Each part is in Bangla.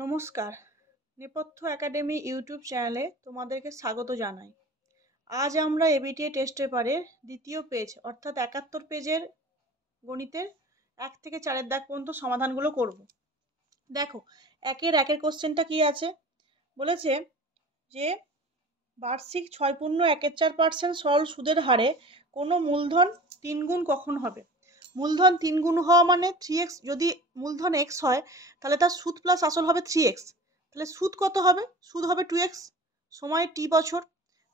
নমস্কার, নেপথ্য একাডেমি ইউটিউব চ্যানেলে তোমাদেরকে স্বাগত জানাই। আজ আমরা এবিটিএ টেস্ট পেপারের দ্বিতীয় পেজ অর্থাৎ ৭১ পেজের গণিতের ১ থেকে ৪ দাগ পর্যন্ত সমাধানগুলো করব। দেখো, একের কোশ্চেনটা কি আছে বলেছে যে বার্ষিক ৬.১৪% সরল সুদের হারে কোনো মূলধন ৩ গুণ কখন হবে। মূলধন ৩ গুণ হওয়া মানে 3x, যদি মূলধন x হয় তাহলে তার সুদ প্লাস আসল হবে 3x, তাহলে সুদ কত হবে? সুদ হবে 2x, সময় t বছর।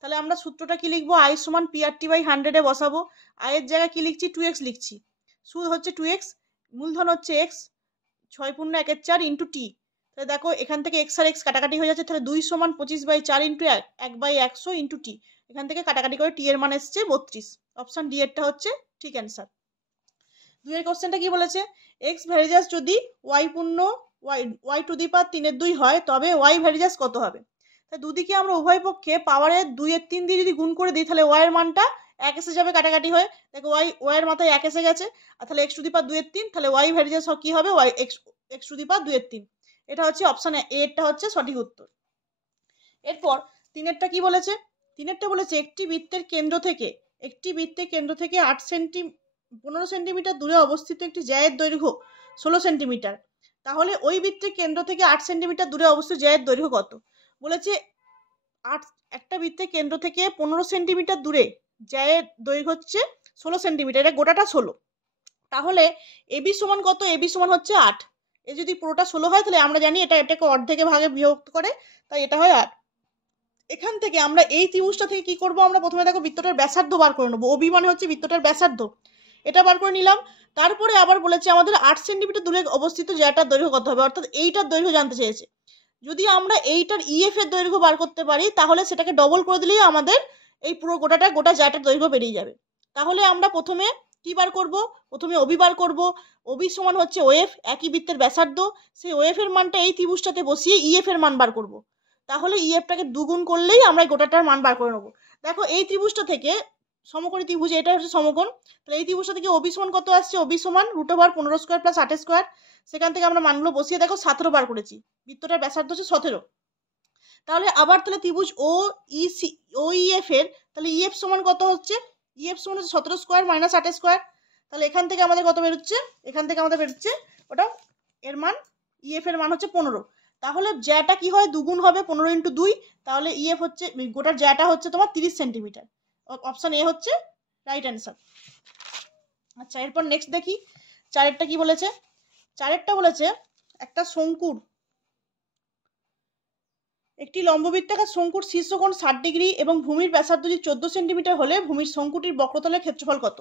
তাহলে আমরা সূত্রটা কি লিখবো? i সমান PRT/100 বসাবো। i এর জায়গায় কি লিখছি? 2x লিখছি। সুদ হচ্ছে 2x, মূলধন হচ্ছে x, ৬.১৪ ইন্টু টি। তাহলে দেখো এখান থেকে x আর x কাটাকাটি হয়ে যাচ্ছে, তাহলে 2 সমান 25/4 ইন্টু 1/100 ইন্টু টি। এখান থেকে কাটাকাটি করে টি এর মান এসছে 32। অপশন ডি এরটা হচ্ছে ঠিক অ্যান্সার। 2 এর কোশ্চেনটা কি বলেছে? x ভ্যারিজাস যদি y টু দি পাওয়ার 3/2 হয় তবে y ভ্যারিজাস কত হবে? তাই দুদিকে আমরা উভয় পক্ষে পাওয়ারের 2/3 দিয়ে যদি গুণ করে দিই তাহলে y এর মানটা 1 এসে যাবে কাটাকাটি হয়ে। দেখো y এর মাথায় 1 এসে গেছে, আর তাহলে x টু দি পাওয়ার 2/3, তাহলে y ভ্যারিজাস কি হবে? x টু দি পাওয়ার 2/3। এটা হচ্ছে অপশন এ এরটা হচ্ছে সঠিক উত্তর। এরপর 3এরটা কি বলেছে? 3এরটা বলেছে একটি বৃত্তের কেন্দ্র থেকে 15 সেন্টিমিটার দূরে অবস্থিত একটি জ্যায়ের দৈর্ঘ্য 16 সেন্টিমিটার। তাহলে ওই বৃত্তের কেন্দ্র থেকে 8 সেন্টিমিটার দূরে অবস্থিত জ্যায়ের দৈর্ঘ্য কত? বলেছে একটা বৃত্তের কেন্দ্র থেকে 15 সেন্টিমিটার দূরে জ্যায়ের দৈর্ঘ্য হচ্ছে 16 সেন্টিমিটার, এটা গোটাটা 16। তাহলে এবি সমান কত? এবি সমান হচ্ছে 8। এ যদি পুরোটা 16 হয় তাহলে আমরা জানি এটাকে অর্ধেকে ভাগে বিভক্ত করে, তাই এটা হয় 8। এখান থেকে আমরা এই ত্রিভুজটা থেকে কি করব? আমরা প্রথমে দেখো বৃত্তটার ব্যাসার্ধ বার করে নেবো। ওবি মানে হচ্ছে বৃত্তটার ব্যাসার্ধ, এটা বার করে নিলাম। তারপরে আবার বলেছে আমাদের 8 সেন্টিমিটার দূরে অবস্থিত জ্যাটার দৈর্ঘ্য কত হবে, অর্থাৎ এইটার দৈর্ঘ্য জানতে চেয়েছে। যদি আমরা এইটার ইএফ এর দৈর্ঘ্য বার করতে পারি তাহলে সেটাকে ডবল করে দিলেই আমাদের এই পুরো গোটা জ্যাটার দৈর্ঘ্য বেরিয়ে যাবে। তাহলে আমরা প্রথমে কি বার করব? প্রথমে ওবি বার করব। ওবি সমান হচ্ছে ওএফ, একই বৃত্তের ব্যাসার্ধ। সেই ওএফ এর মানটা এই ত্রিভুজটাতে বসিয়ে ইএফ এর মান বার করব। তাহলে ইএফটাকে দুগুণ করলেই আমরা গোটাটার মান বার করে নেবো। দেখো এই ত্রিভুজটা থেকে সমকোণী ত্রিভুজ, এটা হচ্ছে সমকোণ, তাহলে এই ত্রিভুজটা থেকে ওবি সমান কত আসছে? ওবি সমান √15 স্কয়ার প্লাস 8 স্কয়ার। সেখান থেকে আমরা মানগুলো বসিয়ে দেখো 17 বার করেছি, বৃত্তটার ব্যাসার্ধ হচ্ছে 17। তাহলে আবার তাহলে ত্রিভুজ ও ইএফ এর তাহলে ইএফ সমান কত হচ্ছে? ইএফ সমান হচ্ছে 17 স্কয়ার মাইনাস 8 স্কয়ার। তাহলে এখান থেকে আমাদের কত বেরোচ্ছে? এখান থেকে আমাদের বেরোচ্ছে ওটা এর মান, ইএফ এর মান হচ্ছে 15। তাহলে জ্যাটা কি হয়? দুগুণ হবে, 15 ইন্টু 2। তাহলে ইএফ হচ্ছে গোটার জ্যাটা হচ্ছে তোমার 30 সেন্টিমিটার। অপশন এ হচ্ছে রাইট অ্যান্সার। আচ্ছা, এরপর নেক্সট দেখি 4এরটা কি বলেছে। 4এরটা বলেছে একটি লম্ববৃত্তাকার শঙ্কুর শীর্ষকোণ 60 ডিগ্রি এবং ভূমির ব্যাসার্ধ যদি 14 সেন্টিমিটার হলে ভূমির শঙ্কুটির বক্রতলের ক্ষেত্রফল কত?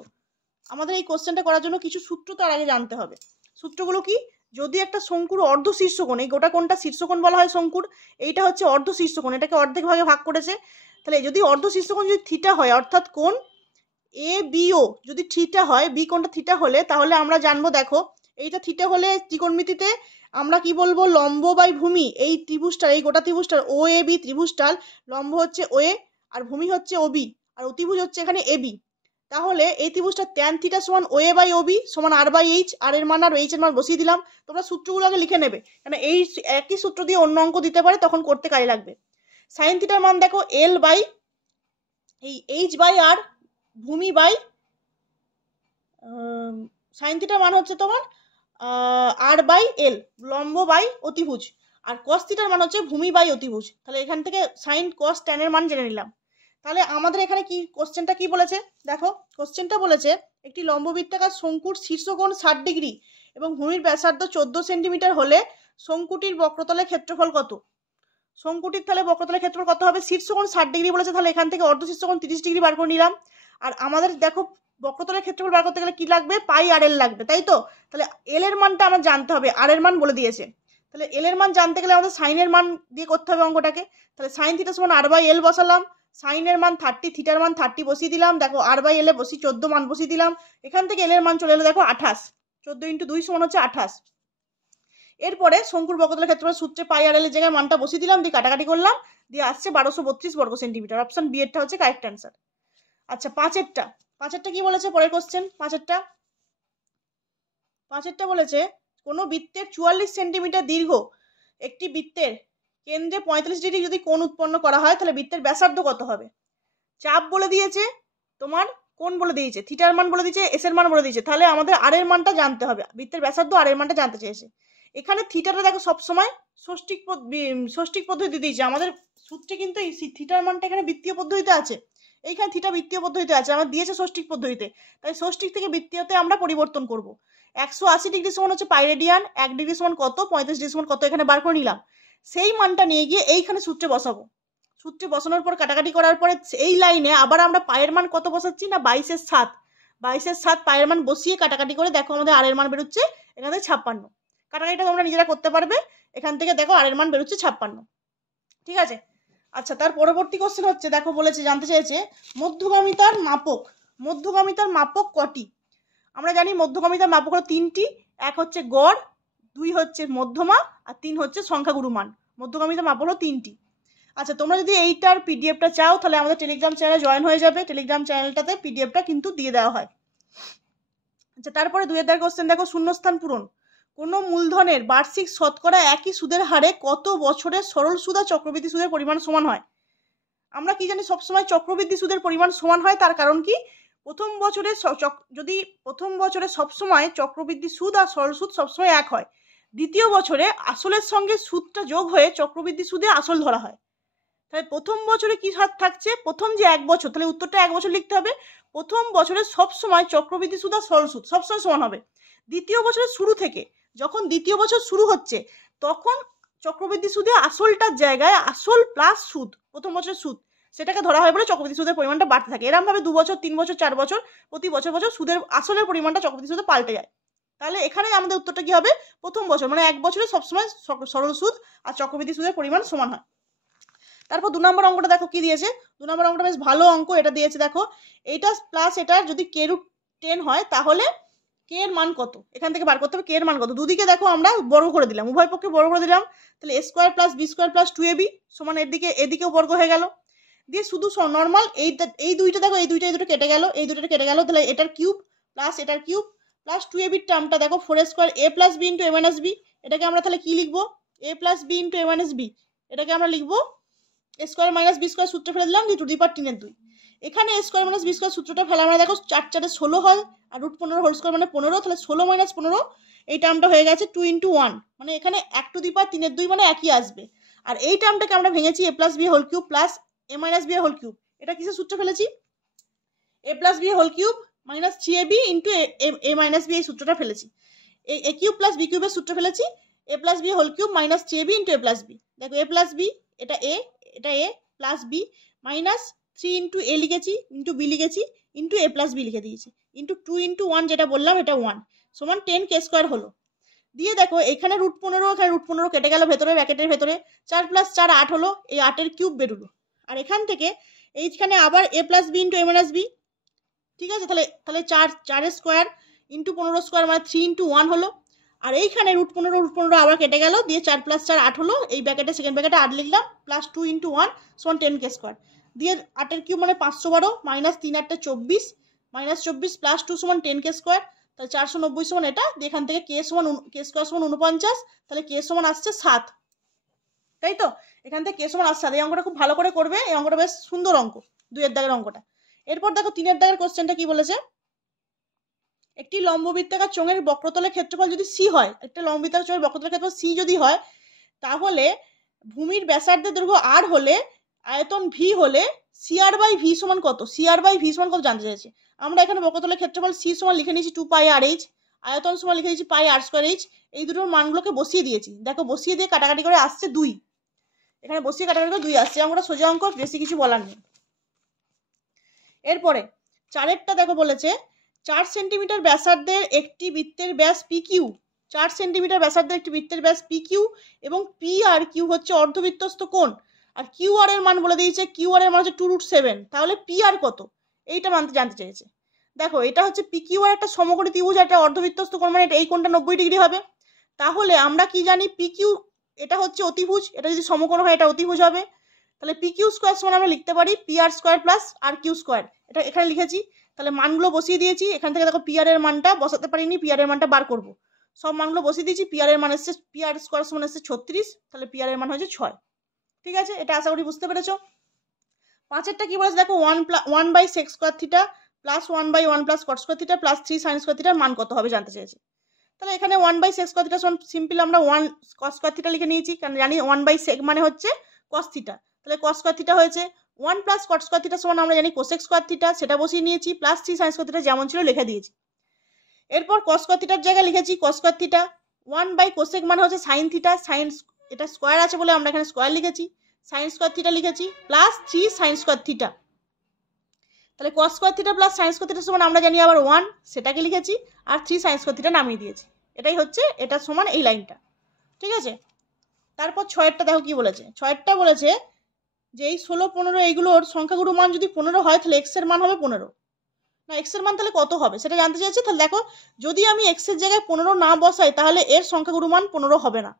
আমাদের এই কোশ্চেনটা করার জন্য কিছু সূত্র তার আগে জানতে হবে। সূত্রগুলো কি? যদি একটা শঙ্কুর অর্ধ শীর্ষকোণ, এই গোটা কোণটা শীর্ষকোণ বলা হয় শঙ্কুর, এইটা হচ্ছে অর্ধ শীর্ষকোণ, এটাকে অর্ধেক ভাগে ভাগ করেছে। তাহলে যদি অর্ধ শীর্ষকোণ যদি থিটা হয়, অর্থাৎ কোণ এ বিও যদি থিটা হয়, বি কোণটা থিটা হলে তাহলে আমরা জানবো, দেখো এইটা থিটা হলে ত্রিকোণমিতিতে আমরা কি বলবো? লম্ব বাই ভূমি। এই ত্রিভুজটার, এই গোটা ত্রিভুজটার ও এ বি ত্রিভুজটার লম্ব হচ্ছে ও এ আর ভূমি হচ্ছে ওবি আর অতিভুজ হচ্ছে এখানে এবি। তাহলে এই ত্রিভুজটা ট্যান থিটা সমান ও এ বাই ওবি সমান আর বাই এইচ। আর এর মান আর এইচ এর মান বসিয়ে দিলাম। তোমরা সূত্রগুলো আগে লিখে নেবে, কারণ এই একই সূত্র দিয়ে অন্য অঙ্ক দিতে পারে, তখন করতে কাজে লাগবে। সাইন থিটার মান দেখো এল বাই এই এইচ বাই আর ভূমি বাই সাইন থিটার মান হচ্ছে তোমার আর বাই এল, লম্ব বাই অতিভুজ। আর কস থিটার মান হচ্ছে ভূমি বাই অতিভুজ। তাহলে এখান থেকে সাইন কস ট্যান এর মান জেনে নিলাম। তাহলে আমাদের এখানে কি কোশ্চেনটা কি বলেছে? দেখো কোশ্চেনটা বলেছে একটি লম্ববৃত্তাকার শঙ্কুর শীর্ষকোণ 60 ডিগ্রি এবং ভূমির ব্যাসার্ধ 14 সেন্টিমিটার হলে শঙ্কুটির বক্রতলের ক্ষেত্রফল কত? শঙ্কুটির তাহলে বক্রতলের ক্ষেত্রফল কত হবে? শীর্ষকোণ 60 ডিগ্রি বলেছে, তাহলে এখান থেকে অর্ধ শীর্ষকোণ 30 ডিগ্রি বার করে নিলাম। আর আমাদের দেখো বক্রতলের ক্ষেত্রফল বার করতে গেলে কি লাগবে? পাই আর এল লাগবে, তাই তো? তাহলে এল এর মানটা আমার জানতে হবে, আর এর মান বলে দিয়েছে। তাহলে এল এর মান জানতে গেলে আমাদের সাইনের মান দিয়ে করতে হবে অঙ্কটাকে। তাহলে সাইন থিটা সমান আর বাই এল বসালাম, সাইনের মান 30, থিটার মান 30 বসিয়ে দিলাম। দেখো আর বাই এল এ বসি 14 মান বসিয়ে দিলাম। এখান থেকে এল এর মান চলে এলো দেখো 28, 14 ইন্টু 2 সমান হচ্ছে 28। এরপরে শঙ্কুর বক্রতলের ক্ষেত্রফল সূত্রে পাই আর এল এর জায়গায় মানটা বসিয়ে দিলাম, দিয়ে কাটাকাটি করলাম, দিয়ে আসছে 1232 বর্গ সেন্টিমিটার। অপশন বি এরটা হচ্ছে কারেক্ট অ্যান্সার। আচ্ছা, পাঁচেরটা কি বলেছে? পরের কোশ্চেন পাঁচেরটা বলেছে কোনো বৃত্তের 44 সেন্টিমিটার দীর্ঘ একটি বৃত্তের কেন্দ্রে 45 ডিগ্রি যদি কোণ উৎপন্ন করা হয় তাহলে বৃত্তের ব্যাসার্ধ কত হবে? চাপ বলে দিয়েছে, তোমার কোণ বলে দিয়েছে, থিটার মান বলে দিয়েছে, এস এর মান বলে দিয়েছে, তাহলে আমাদের আর এর মানটা জানতে হবে। বৃত্তের ব্যাসার্ধ আর এর মানটা জানতে চেয়েছে। এখানে থিটাটা দেখো সবসময় ষষ্ঠিক পদ্ধতি দিয়েছে। আমাদের সূত্রে কিন্তু এই থিটার মানটা এখানে বৃত্তীয় পদ্ধতিতে আছে, এইখানে থিটা বৃত্তীয় পদ্ধতিতে আছে, আমার দিয়েছে ষষ্ঠিক পদ্ধতিতে, তাই ষষ্ঠিক থেকে বৃত্তীয়তে আমরা পরিবর্তন করব। 180 ডিগ্রি সমান হচ্ছে পাই রেডিয়ান, 1 ডিগ্রি সমান কত, 35 ডিগ্রি সমান কত, এখানে বার করে নিলাম। সেই মানটা নিয়ে গিয়ে এইখানে সূত্রে বসাবো। সূত্রে বসানোর পর কাটাকাটি করার পরে এই লাইনে আবার আমরা পায়ের মান কত বসাচ্ছি না 22/7, 22/7 পায়ের মান বসিয়ে কাটাকাটি করে দেখো আমাদের আর এর মান বেরোচ্ছে এখান থেকে 56। কাটাকাটিটা তোমরা নিজেরা করতে পারবে, এখান থেকে দেখো আর এর মান বেরোচ্ছে 56। ঠিক আছে। আচ্ছা, তার পরবর্তী কোশ্চেন হচ্ছে, দেখো বলেছে, জানতে চেয়েছে মধ্যগামিতার মাপক। মধ্যগামিতার মাপক কটি? আমরা জানি মধ্যগামিতার মাপক হলো 3টি। এক হচ্ছে গড়, 2 হচ্ছে মধ্যমা, আর 3 হচ্ছে সংখ্যাগুরু মান। মধ্যগামিতার মাপক হলো 3টি। আচ্ছা, তোমরা যদি এইটার পিডিএফটা চাও তাহলে আমাদের টেলিগ্রাম চ্যানেলে জয়েন হয়ে যাবে। টেলিগ্রাম চ্যানেলটাতে পিডিএফটা কিন্তু দিয়ে দেওয়া হয়। আচ্ছা, তারপরে 2 কোশ্চেন দেখো, শূন্যস্থান পূরণ। কোন মূলধনের বার্ষিক শতকরা একই সুদের হারে কত বছরের সরল সুদ আর চক্রবৃদ্ধি সুদের পরিমাণ সমান হয়? আমরা কি জানি সবসময় চক্রবৃদ্ধি সুদের পরিমাণ সমান হয়, তার কারণ কি, প্রথম বছরে সবসময় চক্রবৃদ্ধি সুদ আর সরল সুদ সবসময় এক হয়, দ্বিতীয় বছরে আসলের সঙ্গে সুদটা যোগ হয়ে চক্রবৃদ্ধি সুদে আসল ধরা হয়। তাহলে প্রথম বছরে কি হার থাকছে, প্রথম যে 1 বছর, তাহলে উত্তরটা 1 বছর লিখতে হবে। প্রথম বছরে সবসময় চক্রবৃদ্ধি সুদ আর সরল সুদ সবসময় সমান হবে। দ্বিতীয় বছরের শুরু থেকে, যখন দ্বিতীয় বছর শুরু হচ্ছে, তখন চক্রবৃদ্ধি সুদে আসলটার জায়গায় আসল প্লাস সুদ, প্রথম বছরের সুদ, সেটাকে ধরা হয় বলে চক্রবৃদ্ধি সুদের পরিমাণটা বাড়তে থাকে। এরকম ভাবে 2 বছর, 3 বছর, 4 বছর, প্রতি বছর সুদের আসলের পরিমাণটা চক্রবৃদ্ধি সুদে পাল্টে যায়। তাহলে এখানে আমাদের উত্তরটা কি হবে, প্রথম বছর মানে 1 বছরে সবসময় সরল সুদ আর চক্রবৃদ্ধি সুদের পরিমাণ সমান হয়। তারপর 2 নম্বর অঙ্কটা দেখো কি দিয়েছে। 2 নম্বর অঙ্কটা বেশ ভালো অঙ্ক, এটা দিয়েছে দেখো, এইটা প্লাস এটা যদি √10 হয় তাহলে কে এর মান কত, এখান থেকে বার করতে হবে কে এর মান কত। দুদিকে দেখো আমরা বর্গ করে দিলাম, উভয় পক্ষে বর্গ করে দিলাম, তাহলে a² + b² + 2ab সমান এদিকেও বর্গ হয়ে গেল। দিয়ে শুধু নর্মাল এই দুইটা দেখো, এই দুইটা কেটে গেল, এই দুইটা কেটে গেল, তাহলে এটার কিউব প্লাস এটার কিউব প্লাস 2ab এর টার্মটা দেখো 4² a + b × a - b, এটাকে আমরা তাহলে কি লিখবো, a + b × a - b, এটাকে আমরা লিখবো a² - b² সূত্র ফেলে দিলাম, দিয়ে টু দি পাওয়ার 3/2। এখানে a² - b² সূত্রটা ফেলে আমরা দেখো 4 × 4 = 16 হয়, আর √15 হোল স্কয়ার মানে 15, তাহলে 16 - 15 এই টার্মটা হয়ে গেছে 2 × 1, মানে এখানে 1 টু দি পাওয়ার 3/2 মানে একই আসবে। আর এই টার্মটাকে আমরা ভেঙেছি a + b whole cube plus a - b whole cube. এটা কিসের সূত্র ফেলেছি, a + b whole cube minus 3ab × a - b, এই সূত্রটা ফেলেছি। এই a কিউব প্লাস b কিউবের সূত্র ফেলেছি, a + b whole cube minus 3ab × a + b। দেখো a + b, এটা a plus b minus 3 × a লিখেছি, × b লিখেছি, × a + b লিখে দিয়েছি, × 2 × 1 যেটা বললাম এটা 1 সমান 10k² হলো। দিয়ে দেখো এখানে √15, এখানে √15 কেটে গেল ভেতরে, ব্র্যাকেটের ভেতরে 4 + 4 8 হলো, এই 8 এর কিউব বেরোলো। আর এখান থেকে এইখানে আবার a + b × a - b, ঠিক আছে, তাহলে 4 স্কয়ার × 15² মানে 3 × 1 হলো। আর এইখানে √15 আবার কেটে গেল, দিয়ে 4 + 4 8 হলো, এই ব্র্যাকেটে সেকেন্ড ব্র্যাকেটে 8 লিখলাম, প্লাস 2 × 1 সমান 10k², দিয়ে 8 এর কিউব মানে 512 মাইনাস 3 8 24 মাইনাস 24 প্লাস 2 সমান 10k², তাহলে 490 সমান এটা। দিয়ে এখান থেকে k² সমান 49, তাহলে k সমান আসছে 7, তাই তো, এখান থেকে k সমান আসছে 7। এই অঙ্কটা খুব ভালো করে করবে, এই অঙ্কটা বেশ সুন্দর অঙ্ক, 2 দাগের অঙ্কটা। এরপর দেখো 3 দাগের কোশ্চেনটা কি বলেছে, একটি লম্ববৃত্তাকার চোঙের বক্রতলের ক্ষেত্রফল যদি c হয়, একটা লম্ববৃত্তাকার চোঙের বক্রতলের ক্ষেত্রফল c যদি হয়, তাহলে ভূমির ব্যাসার্ধের দৈর্ঘ্য r হলে, আয়তন v হলে CR/v সমান কত, CR/v সমান কত জানতে চাইছে। আমরা এখানে বক্রতলের ক্ষেত্রফল c সমান লিখে নিয়েছি 2πrh, আয়তন সমান লিখে দিয়েছি πr²h, এই দুটোর মানগুলোকে বসিয়ে দিয়েছি। দেখো বসিয়ে দিয়ে কাটাকাটি করে আসছে 2, এখানে বসিয়ে কাটাকাটি করে 2 আসছে। অঙ্কটা সোজা অঙ্ক, বেশি কিছু বলার নেই। এরপরে 4এরটা দেখো বলেছে 4 সেন্টিমিটার ব্যাসার্ধের একটি বৃত্তের ব্যাস PQ, 4 সেন্টিমিটার ব্যাসার্ধের একটি বৃত্তের ব্যাস PQ এবং PRQ হচ্ছে অর্ধবৃত্তস্থ কোণ, আর QR এর মান বলে দিয়েছে, QR এর মান হচ্ছে 2√7, তাহলে PR কত, এইটা জানতে চেয়েছে। দেখো এটা হচ্ছে PQR একটা সমকোণী ত্রিভুজ, একটা অর্ধবৃত্তস্থ কোণ, মানে এই কোণটা 90 ডিগ্রি হবে। তাহলে আমরা কি জানি, PQ এটা হচ্ছে অতিভুজ, এটা যদি সমকোণ হয় এটা অতিভুজ হবে। তাহলে PQ² সমান আমরা লিখতে পারি PR² + RQ², এটা এখানে লিখেছি। তাহলে মানগুলো বসিয়ে দিয়েছি, এখান থেকে দেখো PR এর মানটা বসাতে পারিনি, PR এর মানটা বার করব। সব মানগুলো বসিয়ে দিয়েছি। পি আর এর মান এসছে, পি আর স্কোয়ার সমান এসছে 36, তাহলে পি আর এর মান হয়েছে 6। ঠিক আছে, এটা আশা করি বুঝতে পেরেছো। 5এরটা কি বলেছে দেখো, 1/sec square theta plus 1/1 plus cot square theta plus 3 sine square থিটার মান কত হবে জানতে চেয়েছে। তাহলে এখানে 1/sec স্কোয়ার থিটা সমান সিম্পল আমরা 1 cos স্কোয়ার থিটা লিখে নিয়েছি, কারণ জানি 1/sec মানে হচ্ছে cos থিটা। তাহলে cos স্কোয়ার থিটা হয়েছে 1 প্লাস cot স্কোয়ার থিটা সমান আমরা জানি cosec স্কোয়ার থিটা, সেটা বসিয়ে নিয়েছি, প্লাস 3 সাইন স্কোয়ার থিটা যেমন ছিল লিখে দিয়েছি। এরপর cos স্কোয়ার থিটার জায়গায় লিখেছি cos স্কোয়ার থিটা, 1/cosec মানে হচ্ছে sin থিটা, sin এটা স্কোয়ার আছে বলে আমরা এখানে স্কোয়ার লিখেছি, sin স্কোয়ার থিটা লিখেছি, প্লাস 3 sin স্কোয়ার থিটা। তাহলে cos square theta plus sin square theta সমান আমরা জানি আবার 1, সেটাকে লিখেছি, আর 3 sin স্কোয়ার থিটা নামিয়ে দিয়েছি। এটাই হচ্ছে এটা সমান এই লাইনটা। ঠিক আছে, তারপর 6এরটা দেখো কি বলেছে। 6এরটা বলেছে যে এই 16, 15 এইগুলোর সংখ্যাগুরু মান যদি 15 হয় তাহলে x এর মান হবে 15। না, x এর মান তাহলে কত হবে সেটা জানতে চাইছে। তাহলে দেখো, যদি আমি x এর জায়গায় 15 না বসাই তাহলে এর সংখ্যাগুরু মান 15 হবে না।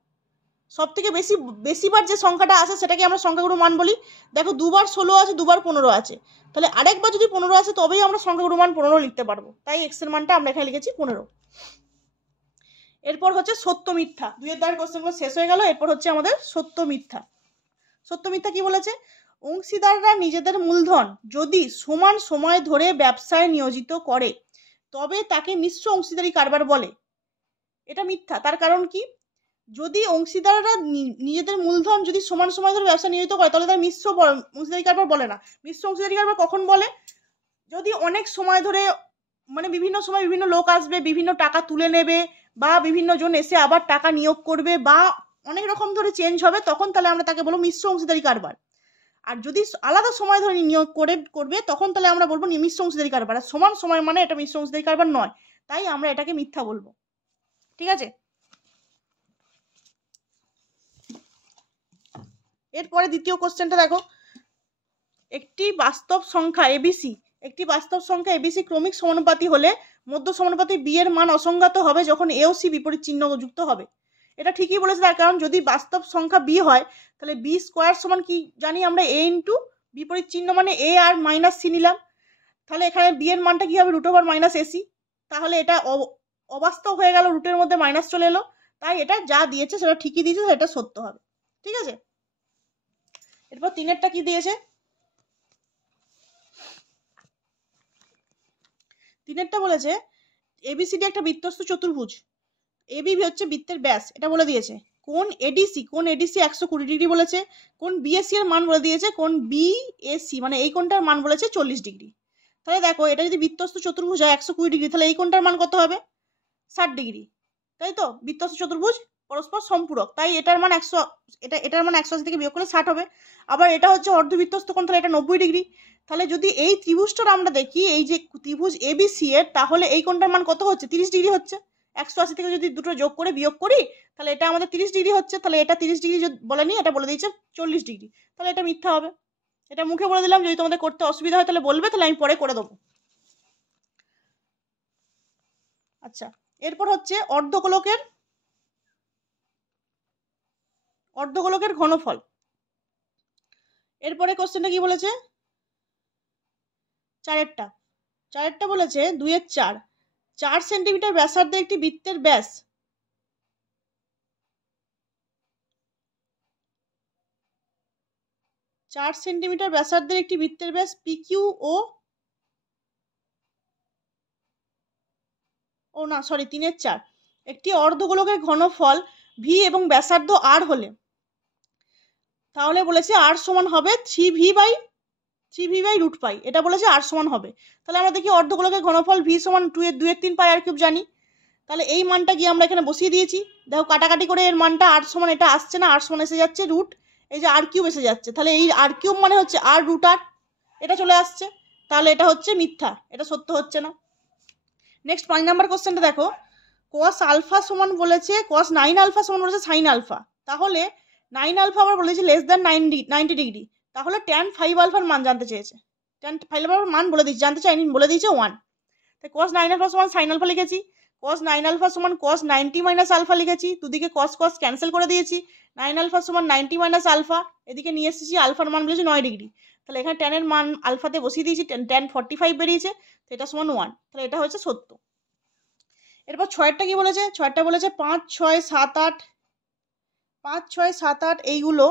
সব থেকে বেশিবার যে সংখ্যাটা আসে সেটাকে আমরা সংখ্যাগুরু মান বলি। দেখো, দুবার 16 আছে, দুবার 15 আছে, তাহলে আরেকবার যদি 15 আসে তবেই আমরা সংখ্যাগুরু মান 15 লিখতে পারবো, তাই x এর মানটা আমরা এখানে লিখেছি 15। এরপর হচ্ছে সত্য মিথ্যা। 2 দাগের কোশ্চেনগুলো শেষ হয়ে গেল। এরপর হচ্ছে আমাদের সত্য মিথ্যা। সত্য মিথ্যা কি বলেছে, অংশীদাররা নিজেদের মূলধন যদি সমান সময় ধরে ব্যবসায় নিয়োজিত করে তবে তাকে মিশ্র অংশীদারি কারবার বলে। এটা মিথ্যা। তার কারণ কি, যদি অংশীদাররা নিজেদের মূলধন যদি সমান সময় ধরে ব্যবসা নিয়োজিত করে তাহলে তার মিশ্র অংশীদারি কারবার বলে না। মিশ্র অংশীদারি কারবার কখন বলে, যদি অনেক সময় ধরে মানে বিভিন্ন সময় বিভিন্ন লোক আসবে, বিভিন্ন টাকা তুলে নেবে, বা বিভিন্ন জন এসে আবার টাকা নিয়োগ করবে, বা অনেক রকম ধরে চেঞ্জ হবে, তখন তাহলে আমরা তাকে বলবো মিশ্র অংশীদারি কারবার। আর যদি আলাদা সময় ধরে নিয়োগ করবে তখন তাহলে আমরা বলবো মিশ্র অংশীদারি কারবার। আর সমান সময় মানে এটা মিশ্র অংশীদারি কারবার নয়, তাই আমরা এটাকে মিথ্যা বলবো। ঠিক আছে, এরপরে দ্বিতীয় কোশ্চেনটা দেখো, একটি বাস্তব সংখ্যা এবিসি ক্রমিক সমানুপাতি হলে মধ্য সমানুপাতি বি এর মান অসংজ্ঞাত হবে যখন এ ও সি বিপরীত চিহ্ন যুক্ত হবে। এটা ঠিকই বলেছে, তার কারণ যদি বাস্তব সংখ্যা বি হয় তাহলে বি স্কোয়ার সমান কি জানি আমরা, এ ইন্টু বিপরীত চিহ্ন মানে এ আর মাইনাস সি নিলাম, তাহলে এখানে বি এর মানটা কি হবে, √/-ac। তাহলে এটা অবাস্তব হয়ে গেল, রুটের মধ্যে মাইনাস চলে এলো, তাই এটা যা দিয়েছে সেটা ঠিকই দিয়েছে, সেটা সত্য হবে। ঠিক আছে, এরপর 3এরটা কি দিয়েছে, 3এরটা বলেছে এবিসিডি একটা বৃত্তস্থ চতুর্ভুজ, এবি হচ্ছে বৃত্তের ব্যাস, এটা বলে দিয়েছে। কোণ এডিসি 120 ডিগ্রি বলেছে, কোণ বিএসি এর মান বলে দিয়েছে, কোণ বিএসি মানে এই কোণটার মান বলেছে 40 ডিগ্রি। তাহলে দেখো, এটা যদি বৃত্তস্থ চতুর্ভুজ হয় 120 ডিগ্রি, তাহলে এই কোণটার মান কত হবে, 60 ডিগ্রি, তাই তো। বৃত্তস্থ চতুর্ভুজ পরস্পর সম্পূরক, তাই এটার মান 100, এটার মান 180 থেকে বিয়োগ করলে 60 হবে। আবার এটা হচ্ছে অর্ধবৃত্তস্থ কোণ, তাহলে এটা 90 ডিগ্রি। তাহলে যদি এই ত্রিভুজটার আমরা দেখি, এই যে ত্রিভুজ এবিসি এর, তাহলে এই কোণটার মান কত হচ্ছে, 30 ডিগ্রি হচ্ছে। 180 থেকে যদি দুটো যোগ করে বিয়োগ করি তাহলে এটা আমাদের 30 ডিগ্রি হচ্ছে, তাহলে এটা 30 ডিগ্রি বলেনি, এটা বলে দিয়েছে 40 ডিগ্রি, তাহলে এটা মিথ্যা হবে। এটা মুখে বলে দিলাম, যদি তোমাদের করতে অসুবিধা হয় তাহলে বলবে, তাহলে আমি পরে করে দেবো। আচ্ছা, এরপর হচ্ছে অর্ধগোলকের ঘনফল। এরপরে কোশ্চেনটা কি বলেছে, 4এরটা বলেছে 4 সেন্টিমিটার ব্যাসার্ধের একটি বৃত্তের ব্যাস 4 সেন্টিমিটার ব্যাসার্ধের একটি বৃত্তের ব্যাস পিকিউ ও না সরি 3-4 একটি অর্ধগোলকের ঘনফল ভি এবং ব্যাসার্ধ আর হলে, তাহলে বলেছে আর সমান হবে 3v/√π, এটা বলেছে আর সমান হবে। তাহলে আমরা দেখি অর্ধগোলকের ঘনফল ভি সমান 2/3 πr³ জানি, তাহলে এই মানটা গিয়ে আমরা এখানে বসিয়ে দিয়েছি। দেখো, কাটাকাটি করে এর মানটা আর সমান, এটা আসছে না, আর সমান এসে যাচ্ছে রুট, এই যে r³ এসে যাচ্ছে, তাহলে এই r³ মানে হচ্ছে r√r, এটা চলে আসছে, তাহলে এটা হচ্ছে মিথ্যা, এটা সত্য হচ্ছে না। নেক্সট 5 নাম্বার কোশ্চেনটা দেখো, cos আলফা সমান বলেছে cos 9 আলফা সমান বলেছে sin আলফা, তাহলে 9 আলফা আবার বলেছে লেস দ্যান 90 ডিগ্রি, তাহলে tan 5 আলফার মান জানতে চেয়েছে। tan 5 আলফার মান বলে দিয়েছে, জানতে চাইনি, বলে দিয়েছে 1। তাই cos 9 আলফা সমান sin আলফা লিখেছি, cos 9 আলফা সমান cos 90 - আলফা লিখেছি, দুদিকে cos ক্যান্সেল করে দিয়েছি, 9 আলফা সমান 90 - আলফা, এদিকে নিয়ে এসেছি, আলফার মান বলেছে 9 ডিগ্রি, তাহলে এখানে tan এর মান আলফাতে বসিয়ে দিয়েছি, tan 45 বেরিয়েছে, তো এটা সমান 1, তাহলে এটা হচ্ছে সত্য। এরপর 6টা কি বলেছে, 6টা বলেছে 5, 6, 7, 8, 5, 6, 7, 8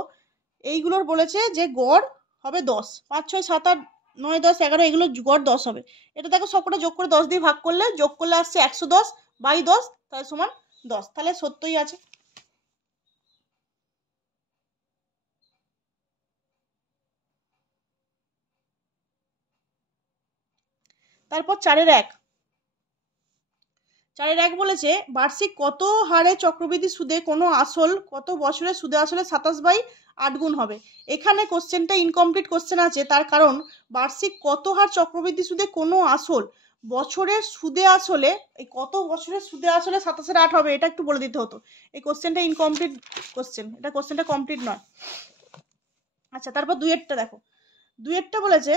এইগুলোর বলেছে যে গড় হবে 10। 5, 6, 7, 8, 9, 10, 11 এগুলো গড় 10 হবে। এটা দেখো সবকটা যোগ করে 10 দিয়ে ভাগ করলে যোগ করলে আসছে 110 বাই 10, তাহলে সমান 10, তাহলে সত্যই আছে। তারপর 4-এর 1 বলেছে বার্ষিক কত হারে চক্রবৃদ্ধি সুদে কোনো আসল কত বছরের সুদে আসলে 27/8 গুণ হবে। এখানে কোশ্চেনটা ইনকমপ্লিট কোশ্চেন আছে, তার কারণ বার্ষিক কত হার চক্রবৃদ্ধি সুদে কোনো আসল বছরের সুদে আসলে এই কত বছরের সুদে আসলে 27/8 হবে, এটা একটু বলে দিতে হতো। এই কোশ্চেনটা ইনকমপ্লিট কোশ্চেন, এটা কোশ্চেনটা কমপ্লিট নয়। আচ্ছা, তারপর 2-এরটা দেখো, 2-এরটা বলেছে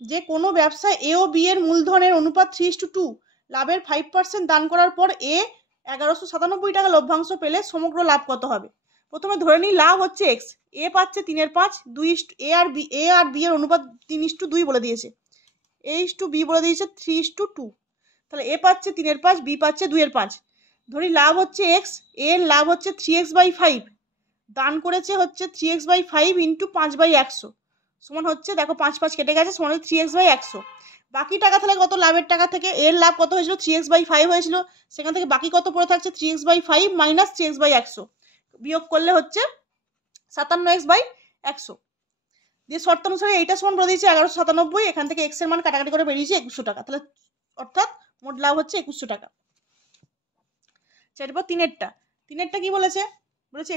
যে কোনো ব্যবসায় এ ও বি এর মূলধনের অনুপাত 3:2, লাভের 5% দান করার পর এ 1197 টাকা লভ্যাংশ পেলে সমগ্র লাভ কত হবে। প্রথমে ধরে নিই লাভ হচ্ছে এক্স, এ পাচ্ছে 3/5, এ আর বি এর অনুপাত 3:2 বলে দিয়েছে, বি বলে দিয়েছে 3:2, তাহলে এ পাচ্ছে 3/5, বি পাচ্ছে 2/5। ধরি লাভ হচ্ছে এক্স, এর লাভ হচ্ছে 3x/5, দান করেছে হচ্ছে 3x/5 ইন্টু 5/100 সমান হচ্ছে, দেখো 5 5 কেটে গেছে, সমান 3x/100। বাকি টাকা তাহলে কত, লাভের টাকা থেকে এর লাভ কত হয়েছিল 3x/5 হয়েছিল, সেখান থেকে বাকি কত পড়ে থাকছে 3x/5 মাইনাস 3x/100, বিয়োগ করলে হচ্ছে 57x/100 দিয়ে শর্ত অনুসারে এইটা সমান বলে দিয়েছে 1197, এখান থেকে এক্স এর মান কাটাকাটি করে বেরিয়েছে 2100 টাকা, তাহলে অর্থাৎ মোট লাভ হচ্ছে 2100 টাকা। এরপর 3-এরটা কি বলেছে,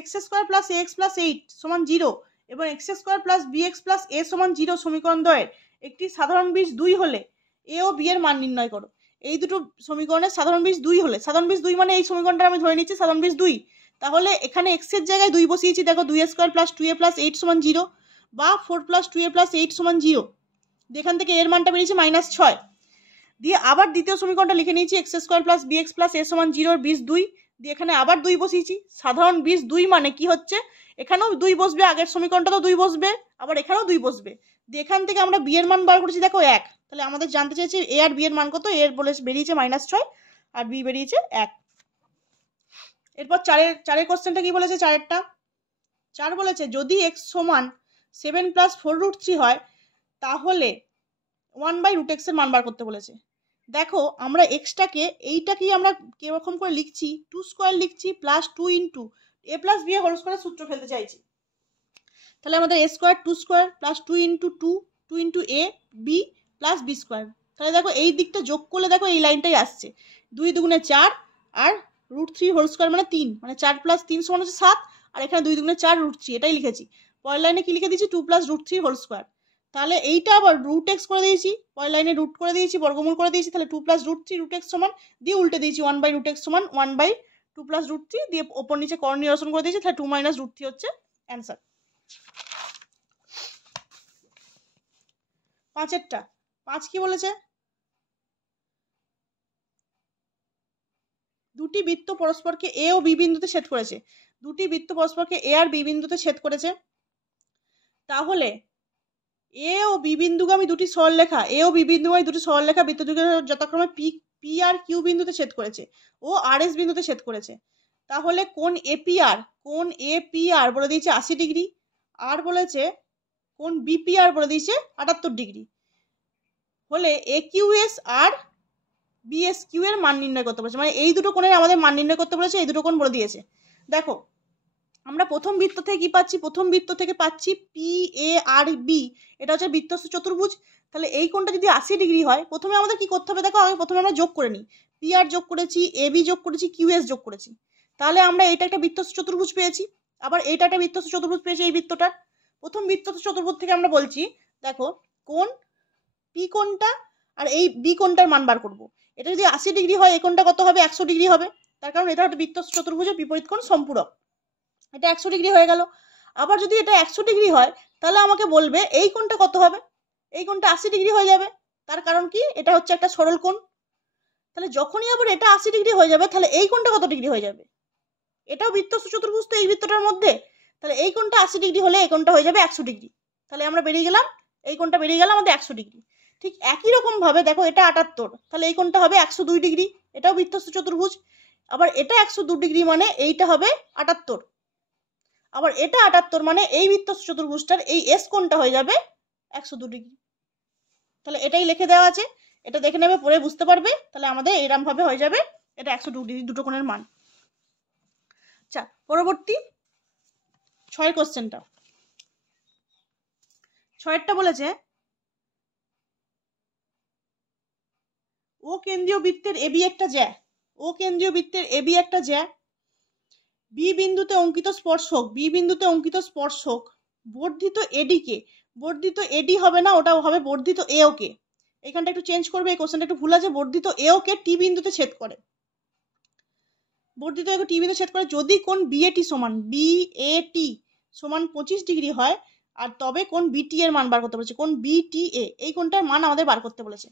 x² প্লাস ax প্লাস 8 সমান 0 এবং x² plus bx plus a সমান 0 সমীকরণ দ্বয়ের একটি সাধারণ বীজ 2 হলে a ও b এর মান নির্ণয় করো। এই দুটো সমীকরণের সাধারণ বীজ 2 হলে, সাধারণ বীজ 2 মানে এই সমীকরণটা আমি ধরে নিচ্ছি সাধারণ বীজ 2, তাহলে এখানে x এর জায়গায় 2 বসিয়েছি, দেখো 2a² প্লাস 2a প্লাস 8 সমান 0 বা 4 প্লাস 2a প্লাস 8 সমান 0, এখান থেকে এর মানটা বেরিয়েছে -6 দিয়ে আবার দ্বিতীয় সমীকরণটা লিখে নিয়েছি x² plus bx plus a সমান 0 এর বীজ 2 দিয়ে এখানে আবার 2 বসিয়েছি। সাধারণ বীজ 2 মানে কি হচ্ছে, এখানেও 2 বসবে, আগের সমীকরণটাতেও 2 বসবে, আবার এখানেও 2 বসবে, দিয়ে এখান থেকে আমরা বি এর মান বার করেছি দেখো 1, তাহলে আমাদের জানতে চাইছি এ আর বি এর মান কত, এর বলে বেরিয়েছে -6 আর বি বেরিয়েছে 1। এরপর 4-এর কোশ্চেনটা কি বলেছে, 4 বলেছে যদি x সমান 7 প্লাস 4√3 হয় তাহলে 1/√x এর মান বার করতে বলেছে। দেখো আমরা এক্সটাকে এইটাকেই আমরা কিরকম করে লিখছি, 2² লিখছি plus 2 into a plus b whole স্কয়ারের সূত্র ফেলতে চাইছি, তাহলে আমাদের a square 2² plus 2 into 2 into a b plus b square, তাহলে দেখো এই দিকটা যোগ করলে দেখো এই লাইনটাই আসছে, 2 দুগুণে 4 আর √3 হোল স্কয়ার মানে 3, মানে 4 প্লাস 3 সমান হচ্ছে 7, আর এখানে 2 দুগুণে 4 √3, এটাই লিখেছি। পরের লাইনে কি লিখে দিয়েছি 2 প্লাস √3 হোল স্কয়ার, তাহলে এইটা আবার √x করে দিয়েছি, পরের লাইনে রুট করে দিয়েছি, বর্গমূল করে দিয়েছি, তাহলে 2 প্লাস √3 √x সমান, দিয়ে উল্টে দিয়েছি 1/√x সমান 1/2 প্লাস √3 দিয়ে ওপর নিচে কর্ণ নিরসন করে দিয়েছি, তাহলে 2 মাইনাস √3 হচ্ছে অ্যান্সার। 5-এরটা 5 কি বলেছে, দুটি বৃত্ত পরস্পরকে এ ও বি বিন্দুতে ছেদ করেছে, দুটি বৃত্ত পরস্পরকে এ আর বি বিন্দুতে ছেদ করেছে, তাহলে এ ও বি বিন্দুগামী দুটি সরলরেখা, এ ও বি বিন্দুগামী দুটি সরলরেখা বৃত্তদ্বয়ের যথাক্রমে পি আর কিউ বিন্দুতে ছেদ করেছে ও আর এস বিন্দুতে ছেদ করেছে, তাহলে কোণ এপিআর বলে দিয়েছে 80 ডিগ্রি, আর বলেছে কোণ বিপিআর বলে দিয়েছে 78 ডিগ্রি, হলে এ কিউ এস আর বিএস কিউ এর মান নির্ণয় করতে বলেছে, মানে এই দুটো কোণের আমাদের মান নির্ণয় করতে বলেছে, এই দুটো কোণ বলে দিয়েছে। দেখো আমরা প্রথম বৃত্ত থেকে কি পাচ্ছি, প্রথম বৃত্ত থেকে পাচ্ছি পি এ আর বি, এটা হচ্ছে বৃত্তস্থ চতুর্ভুজ, তাহলে এই কোণটা যদি 80 ডিগ্রি হয়, প্রথমে আমাদের কি করতে হবে দেখো, আগে প্রথমে আমরা যোগ করে নিই, পি আর যোগ করেছি, এ বি যোগ করেছি, কিউ এস যোগ করেছি, তাহলে আমরা এটা একটা বৃত্তস্থ চতুর্ভুজ পেয়েছি, আবার এইটা একটা বৃত্তস্থ চতুর্ভুজ পেয়েছি, এই বৃত্তটার প্রথম বৃত্তস্থ চতুর্ভুজ থেকে আমরা বলছি দেখো কোণ পি কোণটা আর এই বি কোণটার মান বার করব, এটা যদি 80 ডিগ্রি হয় এই কোণটা কত হবে 100 ডিগ্রি হবে, তার কারণ এটা একটা বৃত্তস্থ চতুর্ভুজের বিপরীত কোণ সম্পূরক, এটা 100 ডিগ্রি হয়ে গেল। আবার যদি এটা 100 ডিগ্রি হয় তাহলে আমাকে বলবে এই কোণটা কত হবে, এই কোণটা 80 ডিগ্রি হয়ে যাবে, তার কারণ কি এটা হচ্ছে একটা সরল কোণ, তাহলে যখনই আবার এটা 80 ডিগ্রি হয়ে যাবে তাহলে এই কোণটা কত ডিগ্রি হয়ে যাবে, এটাও বৃত্তস্থ চতুর্ভুজ তো এই বৃত্তটার মধ্যে, তাহলে এই কোণটা 80 ডিগ্রি হলে এই কোণটা হয়ে যাবে 100 ডিগ্রি, তাহলে আমরা বেরিয়ে গেলাম এই কোণটা বেরিয়ে গেল আমাদের 100 ডিগ্রি, ঠিক একই রকম ভাবে দেখো এটা 78, তাহলে এই কোণটা হবে 102 ডিগ্রি, এটাও বৃত্তস্থ চতুর্ভুজ। আবার এটা 102 ডিগ্রি মানে এইটা হবে 78, আবার এটা 78 মানে এই বৃত্তস্থ চতুর্ভুজটার এই এস কোণটা হয়ে যাবে 102 ডিগ্রি। তাহলে এটাই লিখে দেওয়া আছে, এটা দেখে নেবে, পরে বুঝতে পারবে। তাহলে আমাদের এরকম ভাবে হয়ে যাবে এটা 102 ডিগ্রি দুটো কোণের মান। আচ্ছা, পরবর্তী 6 কোশ্চেনটা। 6টা বলেছে ও কেন্দ্রীয় বৃত্তের এবি একটা জ্যা, ও কেন্দ্রীয় বৃত্তের এবি একটা জ্যা, বি বিন্দুতে অঙ্কিত স্পর্শক, বি বিন্দুতে অঙ্কিত স্পর্শক বর্ধিত এডি কে, বর্ধিত এডি হবে না, ওটা হবে বর্ধিত এও কে। এখানটা একটু চেঞ্জ করবে, এই কোশ্চেনটা একটু ভুল আছে। বর্ধিত এও কে টি বিন্দুতে ছেদ করে, বর্ধিত এও টি বিন্দুতে ছেদ করে যদি কোণ বিএটি সমান, বিএটি সমান 25 ডিগ্রি হয়, আর তবে কোণ বিটি এর মান বার করতে বলেছে। কোণ বিটিএ এই কোণটার মান আমাদের বার করতে বলেছে।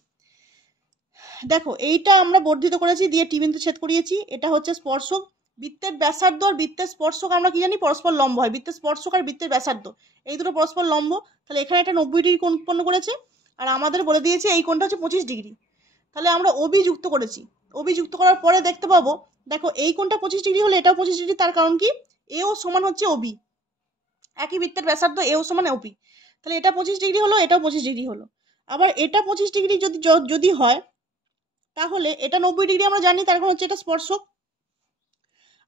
দেখো এইটা আমরা বর্ধিত করেছি, দিয়ে টি বিন্দু ছেদ করিয়েছি, এটা হচ্ছে স্পর্শক। বৃত্তের ব্যাসার্ধ আর বৃত্তের স্পর্শক আমরা কি জানি, পরস্পর লম্ব হয়। বৃত্তের স্পর্শক আর বৃত্তের ব্যাসার্ধ এই দুটো পরস্পর লম্ব। তাহলে এখানে একটা 90 ডিগ্রি কোণ উৎপন্ন করেছে, আর আমাদের বলে দিয়েছে এই কোণটা হচ্ছে 25 ডিগ্রি। তাহলে আমরা ওবি যুক্ত করেছি, ওবি যুক্ত করার পরে দেখতে পাবো, দেখো এই কোণটা 25 ডিগ্রি হলে এটাও 25 ডিগ্রি। তার কারণ কি, এও সমান হচ্ছে ওবি, একই বৃত্তের ব্যাসার্ধ এও সমান ওবি। তাহলে এটা 25 ডিগ্রি হলো, এটাও 25 ডিগ্রি হলো। আবার এটা 25 ডিগ্রি যদি হয়, তাহলে এটা 90 ডিগ্রি আমরা জানি, তার কারণ হচ্ছে এটা স্পর্শক।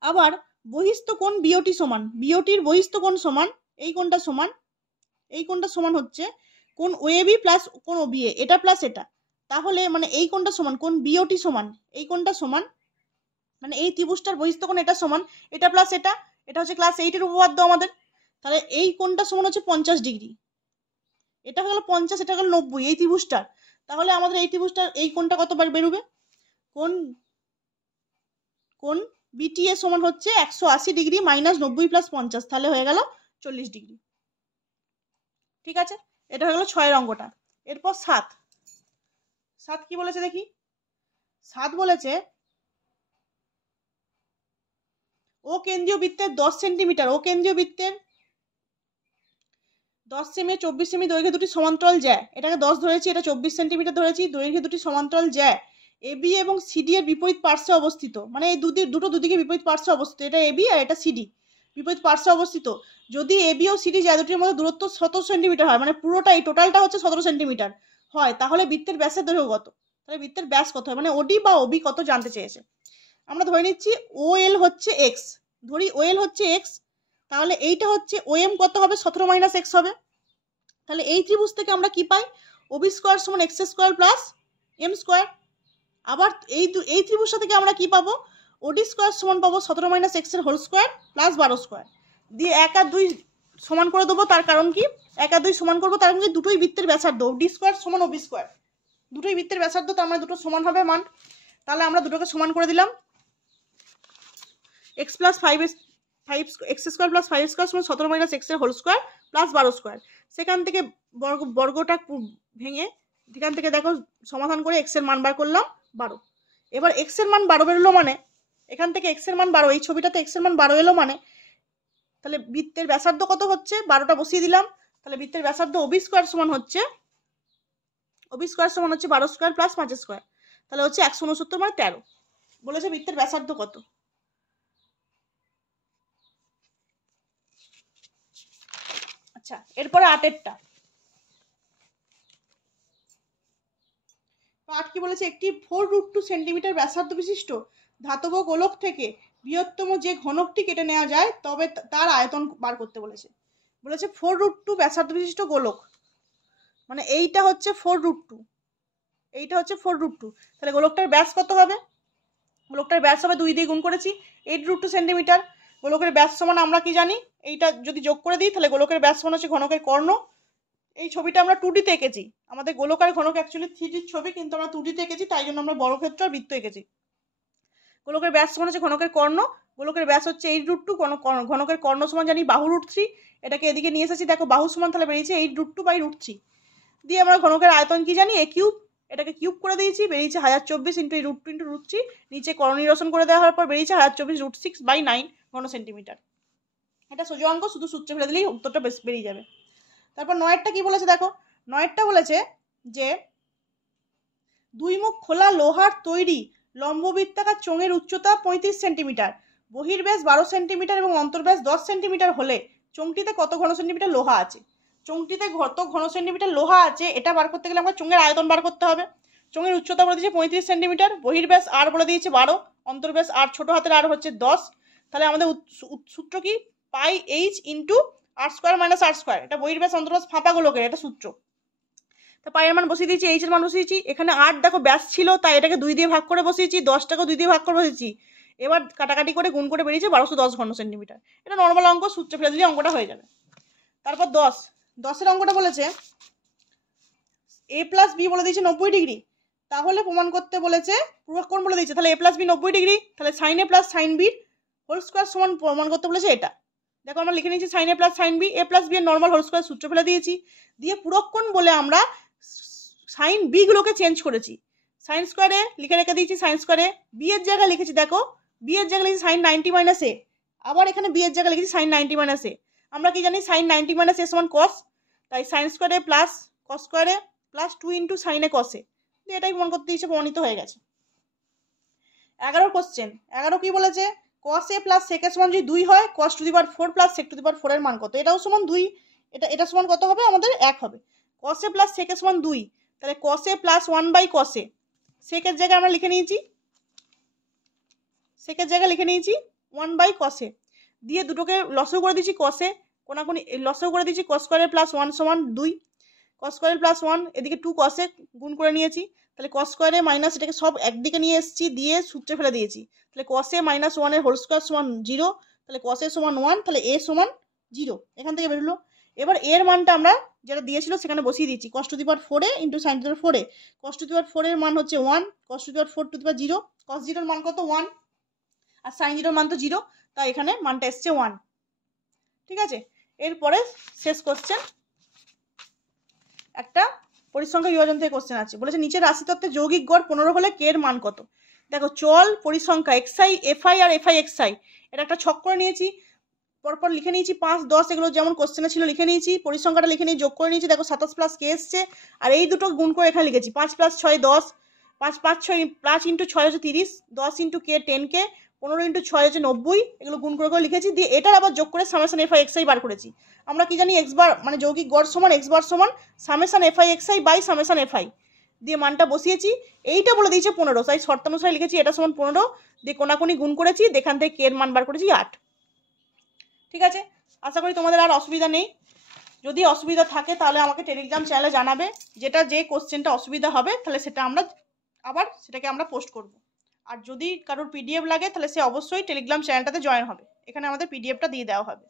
আবার বহিস্থ কোণ বিওটি সমান, বিওটির বহিস্থ কোণ সমান এই কোণটা সমান, এই কোণটা সমান হচ্ছে কোণ ওএবি প্লাস কোণ ওবিএ, এটা প্লাস এটা। তাহলে মানে এই কোণটা সমান কোণ বিওটি সমান এই কোণটা সমান, মানে এই ত্রিভুজটার বহিস্থ কোণ এটা সমান এটা প্লাস এটা, এটা হচ্ছে ক্লাস 8 এর উপপাদ্য আমাদের। তাহলে এই কোণটা সমান হচ্ছে 50 ডিগ্রি, এটা হলো 50, এটা হলো 90 এই ত্রিভুজটার। তাহলে আমাদের এই ত্রিভুজটার এই কোণটা কত বেরোবে, কোণ বিটিএ সমান হচ্ছে 180 ডিগ্রি মাইনাস 90 প্লাস 50, তাহলে হয়ে গেল 40 ডিগ্রি। ঠিক আছে, এটা হয়ে গেল 6 অঙ্কটা। এরপর 7 কি বলেছে দেখি। 7 বলেছে ও কেন্দ্রীয় বৃত্তের 10 সেন্টিমিটার, ও কেন্দ্রীয় বৃত্তের 10 সেমি 24 সেমি দৈর্ঘ্যে দুটি সমান্তরাল জ্যা, এটাকে 10 ধরেছি, এটা 24 সেন্টিমিটার ধরেছি, দৈর্ঘ্যে দুটি সমান্তরাল জ্যা এবি এবং সিডি এর বিপরীত পার্শ্বে অবস্থিত, মানে এই দুটো দুদিকে বিপরীত পার্শ্বে অবস্থিত, এটা এবি আর এটা সিডি বিপরীত পার্শ্বে অবস্থিত। যদি এবি ও সিডি জ্যা দুটির মধ্যে দূরত্ব 17 সেন্টিমিটার হয়, মানে পুরোটাই টোটালটা হচ্ছে 17 সেন্টিমিটার হয়, তাহলে বৃত্তের ব্যাসের দৈর্ঘ্য কত, তাহলে বৃত্তের ব্যাস কত হয়, মানে ওডি বা ওবি কত জানতে চেয়েছে। আমরা ধরে নিচ্ছি ওএল হচ্ছে এক্স, ধরি ওএল হচ্ছে এক্স, তাহলে এইটা হচ্ছে ওএম কত হবে, 17 মাইনাস এক্স হবে। তাহলে এই ত্রিভুজ থেকে আমরা কি পাই, ওবি স্কোয়ার সমান x square plus M square. আবার এই ত্রিভুজটা থেকে আমরা কি পাবো, ওডি স্কোয়ার সমান পাবো 17 মাইনাস এক্স এর হোল স্কোয়ার প্লাস 12 স্কোয়ার। দিয়ে 1 আর 2 সমান করে দেবো, তার কারণ কি 1 আর 2 সমান করবো, তার কারণ কি দুটোই বৃত্তের ব্যাসার্ধ, ওডি স্কোয়ার সমান ওবি স্কোয়ার, দুটোই বৃত্তের ব্যাসার্ধ, তার মানে দুটো সমান হবে মান। তাহলে আমরা দুটোকে সমান করে দিলাম, x plus 5 x square plus 5 square সমান 17 মাইনাস এক্স এর হোল স্কোয়ার প্লাস 12 স্কোয়ার। সেখান থেকে বর্গটা ভেঙে এখান থেকে দেখো সমাধান করে এক্স এর মান বার করলাম 12। এবার এক্স এর মান 12 বেরোলো, মানে এখান থেকে এক্স এর মান 12, এই ছবিটাতে এক্স এর মান 12 এলো, মানে তাহলে বৃত্তের ব্যাসার্ধ কত হচ্ছে, 12টা বসিয়ে দিলাম। তাহলে বৃত্তের ব্যাসার্ধ ওবি স্কোয়ার সমান হচ্ছে 12 স্কোয়ার প্লাস 5 স্কোয়ার, তাহলে হচ্ছে 169 মানে 13। বলেছে বৃত্তের ব্যাসার্ধ কত। আচ্ছা, এরপরে 8 কি বলেছে, একটি 4√2 সেন্টিমিটার ব্যাসার্ধ বিশিষ্ট ধাতব গোলক থেকে বৃহত্তম যে ঘনকটি কেটে নেওয়া যায় তবে তার আয়তন বার করতে বলেছে। বলেছে 4√2 ব্যাসার্ধ বিশিষ্ট গোলক, মানে এইটা হচ্ছে 4√2, এইটা হচ্ছে 4√2, তাহলে গোলকটার ব্যাস কত হবে, গোলকটার ব্যাস হবে 2 দিয়ে গুণ করেছি 8√2 সেন্টিমিটার। গোলকের ব্যাস সমান আমরা কি জানি, এইটা যদি যোগ করে দিই তাহলে গোলকের ব্যাস সমান হচ্ছে ঘনকের কর্ণ। এই ছবিটা আমরা 2D তে এঁকেছি, আমাদের গোলক আর ঘনক অ্যাকচুয়ালি 3D ছবি, কিন্তু আমরা 2D তে এঁকেছি, তাই জন্য আমরা বর্গক্ষেত্র আর বৃত্ত এঁকেছি। গোলকের ব্যাস সমান হচ্ছে ঘনকের কর্ণ, গোলকের ব্যাস হচ্ছে 8√2, ঘনকের কর্ণ সমান জানি বাহু √3, এটাকে এদিকে নিয়ে এসেছি, দেখো বাহু সমান তাহলে বেরিয়েছে 8√2/√3। দিয়ে আমরা ঘনকের আয়তন কি জানি, এ কিউব, এটাকে কিউব করে দিয়েছি, বেরিয়েছে 1024 ইন্টু √2 ইন্টু √3, নিচে কর্ণ নিরসন করে দেওয়ার পর বেরিয়েছে 1024 √6/9 ঘন সেন্টিমিটার। এটা সোজা অঙ্ক, শুধু সূত্রে ফেলে দিলেই উত্তরটা বেরিয়ে যাবে। তারপর 9টা কি বলেছে দেখো, 9টা বলেছে যে দুই মুখ খোলা লোহার তৈরি লম্ববৃত্তাকার চোঙের উচ্চতা 35 সেন্টিমিটার, বহির্ব্যাস 12 সেন্টিমিটার এবং অন্তর্ব্যাস 10 সেন্টিমিটার হলে চোঙটিতে কত ঘন সেন্টিমিটার লোহা আছে? চোঙটিতে কত ঘন সেন্টিমিটার লোহা আছে এটা বার করতে গেলে আমরা চোঙের আয়তন বার করতে হবে। চোঙের উচ্চতা বলে দিয়েছে 35 সেন্টিমিটার, বহির্ব্যাস আর বলে দিয়েছে 12, অন্তর্ব্যাস আর ছোট হাতের আর হচ্ছে 10। তাহলে আমাদের সূত্র কি? পাই এইচ ইন্টু আর স্কোয়ার মাইনাস আর স্কোয়ার। এটা বহির্ব্যাস অন্তর্ব্যাস ফাঁপাগুলোকে, এটা সূত্র। তা পাই এর মান বসিয়ে দিয়েছি, এইচ এর মান বসিয়েছি। এখানে 8 দেখো ব্যাস ছিল, তাই এটাকে 2 দিয়ে ভাগ করে বসিয়েছি, 10টাকে 2 দিয়ে ভাগ করে বসিয়েছি। এবার কাটাকাটি করে গুণ করে বেরিয়েছে 1210 ঘন সেন্টিমিটার। এটা নর্মাল অঙ্ক, সূত্রে ফেলে দিলে অঙ্কটা হয়ে যাবে। তারপর 10 অঙ্কটা বলেছে a প্লাস বি বলে দিয়েছে 90 ডিগ্রি, তাহলে প্রমাণ করতে বলেছে পূরক কোণ বলে দিয়েছে, তাহলে a প্লাস বি 90 ডিগ্রি, তাহলে sine A plus sine B whole square সমান প্রমাণ করতে বলেছে এটা। দেখো আমরা লিখে নিয়েছি sine A plus sine B, A plus B এর নর্মাল হোল স্কোয়ার সূত্র ফেলে দিয়েছি, দিয়ে পূরক কোণ বলে আমরা সাইন বি গুলোকে চেঞ্জ করেছি। সাইন স্কোয়ারে লিখে রেখে দিয়েছি সাইন স্কোয়ারে, বি এর জায়গায় লিখেছি, দেখো বি এর জায়গায় লিখেছি সাইন 90 মাইনাস এ, আবার এখানে বি এর জায়গায় লিখেছি সাইন 90 মাইনাস এ। আমরা কি জানি সাইন 90 মাইনাস এ সমান কস, তাই সাইন স্কোয়ারে প্লাস কস স্কোয়ারে প্লাস 2 ইন্টু সাইন এ কসে, দিয়ে এটাই প্রমাণ করতে দিয়েছে, প্রমাণিত হয়ে গেছে। 11 কোশ্চেন। 11 কি বলেছে? কস এ প্লাস সেক এর সমান যদি 2 হয়, cos to the power 4 plus sec to the power 4 এর মান কত? এটাও সমান 2, এটা সমান কত হবে আমাদের? 1 হবে। কস এ প্লাস সেক এর সমান 2, তাহলে কস এ প্লাস 1 বাই কস এ, সেকের জায়গায় আমরা লিখে নিয়েছি, সেকের জায়গায় লিখে নিয়েছি 1 বাই কস এ, দিয়ে দুটোকে লসও করে দিয়েছি কসে, কোনাকুনি লসও করে দিয়েছি, কস স্কোয়ারের প্লাস 1 সমান 2, কস স্কোয়ারের প্লাস 1, এদিকে 2 কসে গুণ করে নিয়েছি, তাহলে কস স্কোয়ারে মাইনাস এটাকে সব একদিকে নিয়ে এসেছি, দিয়ে সূত্রে ফেলে দিয়েছি, তাহলে কস এ মাইনাস 1 এর হোল স্কোয়ার সমান 0, তাহলে কস এ সমান 1, তাহলে এ সমান 0, এখান থেকে বেরোলো। এবার এর মানটা আমরা যেটা দিয়েছিল সেখানে বসিয়ে দিচ্ছি, cos to the power 4 A into sine to the power 4 A, cos to the power 4 এর মান হচ্ছে 1, কস to the power 4 two the পাওয়ার 0, কস 0 এর মান কত? 1, আর সাইন 0 এর মান তো 0, তাই এখানে মানটা এসছে 1। ঠিক আছে, এরপরে শেষ কোশ্চেন একটা পরিসংখ্যা বিভাজন থেকে কোশ্চেন আছে, বলেছে নিচের রাশিতত্ত্বে যৌগিক গড় 15 হলে কে এর মান কত? দেখো চল পরিসংখ্যা এক্সআই এফআই আর এফআই এক্সআই, এটা একটা ছক করে নিয়েছি, পরপর লিখে নিয়েছি 5 10 এগুলো যেমন কোশ্চেনে ছিল লিখে নিয়েছি, পরিসংখ্যাটা লিখে নিয়ে যোগ করে নিয়েছি, দেখো 27 প্লাস কে এসছে, আর এই দুটো গুণ করে এখানে লিখেছি 5 প্লাস 6 10, 5 5 6 5 ইন্টু 6 হচ্ছে 30, 10 ইন্টু কে 10 কে, 15 ইন্টু 6 হচ্ছে 90, এগুলো গুণ করে লিখেছি, দিয়ে এটার আবার যোগ করে সামেশন এফআই এক্সআই বার করেছি। আমরা কি জানি এক্স বার মানে যৌগিক গড় সমান এক্স বার সমান summation f i x i by summation f i, দিয়ে মানটা বসিয়েছি, এইটা বলে দিয়েছে 15, তাই শর্তানুসারে লিখেছি এটা সমান 15, দিয়ে কোনাকুনি গুণ করেছি, এখান থেকে কে এর মান বার করেছি 8। ঠিক আছে, আশা করি তোমাদের আর অসুবিধা নেই। যদি অসুবিধা থাকে তাহলে আমাকে টেলিগ্রাম চ্যানেলে জানাবে, যেটা যে কোশ্চেনটা অসুবিধা হবে তাহলে সেটা আমরা আবার সেটাকে আমরা পোস্ট করব। আর যদি কারোর পিডিএফ লাগে তাহলে সে অবশ্যই টেলিগ্রাম চ্যানেলটাতে জয়েন হবে, এখানে আমাদের পিডিএফটা দিয়ে দেওয়া হবে।